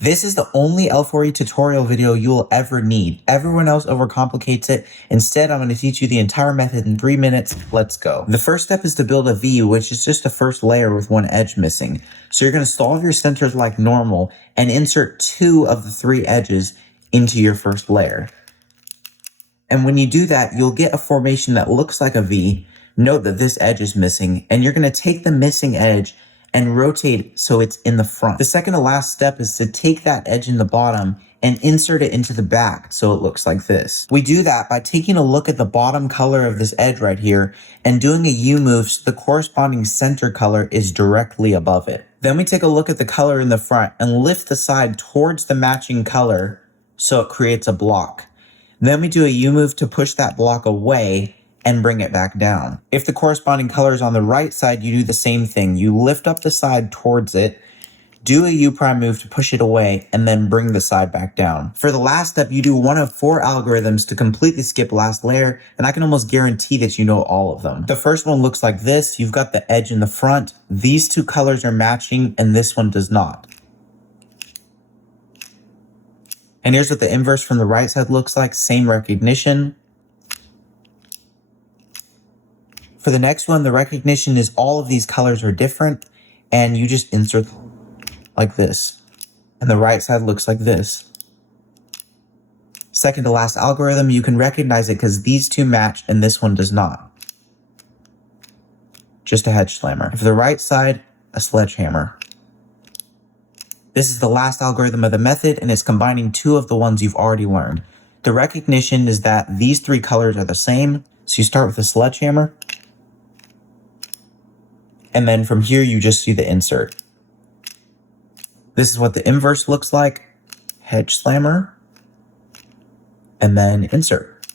This is the only L4E tutorial video you will ever need. Everyone else overcomplicates it. Instead, I'm going to teach you the entire method in 3 minutes. Let's go. The first step is to build a V, which is just the first layer with one edge missing. So you're going to solve your centers like normal and insert 2 of the 3 edges into your first layer. And when you do that, you'll get a formation that looks like a V. Note that this edge is missing, and you're going to take the missing edge and rotate so it's in the front. The second to last step is to take that edge in the bottom and insert it into the back so it looks like this. We do that by taking a look at the bottom color of this edge right here and doing a U move so the corresponding center color is directly above it. Then we take a look at the color in the front and lift the side towards the matching color so it creates a block. Then we do a U move to push that block away and bring it back down. If the corresponding color is on the right side, you do the same thing. You lift up the side towards it, do a U prime move to push it away, and then bring the side back down. For the last step, you do one of 4 algorithms to completely skip last layer, and I can almost guarantee that you know all of them. The first one looks like this. You've got the edge in the front. These 2 colors are matching, and this one does not. And here's what the inverse from the right side looks like. Same recognition. For the next one, the recognition is all of these colors are different, and you just insert like this. And the right side looks like this. Second to last algorithm, you can recognize it because these 2 match and this one does not. Just a hedge slammer. For the right side, a sledgehammer. This is the last algorithm of the method, and it's combining 2 of the ones you've already learned. The recognition is that these 3 colors are the same, so you start with a sledgehammer. And then from here, you just see the insert. This is what the inverse looks like. Hedge slammer. And then insert.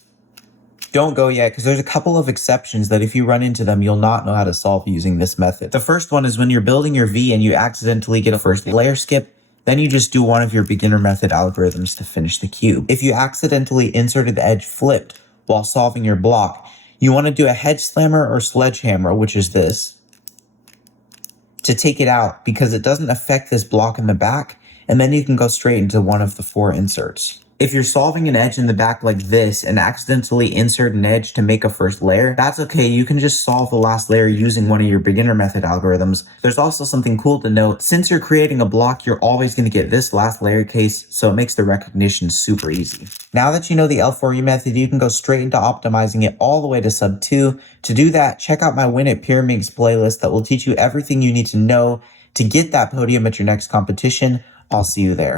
Don't go yet, because there's a couple of exceptions that if you run into them, you'll not know how to solve using this method. The first one is when you're building your V and you accidentally get a first layer skip, then you just do one of your beginner method algorithms to finish the cube. If you accidentally inserted the edge flipped while solving your block, you want to do a hedge slammer or sledgehammer, which is this, to take it out because it doesn't affect this block in the back, and then you can go straight into one of the 4 inserts. If you're solving an edge in the back like this and accidentally insert an edge to make a first layer, that's okay. You can just solve the last layer using one of your beginner method algorithms. There's also something cool to note. Since you're creating a block, you're always going to get this last layer case, so it makes the recognition super easy. Now that you know the L4E method, you can go straight into optimizing it all the way to sub 2. To do that, check out my Win at Pyramids playlist that will teach you everything you need to know to get that podium at your next competition. I'll see you there.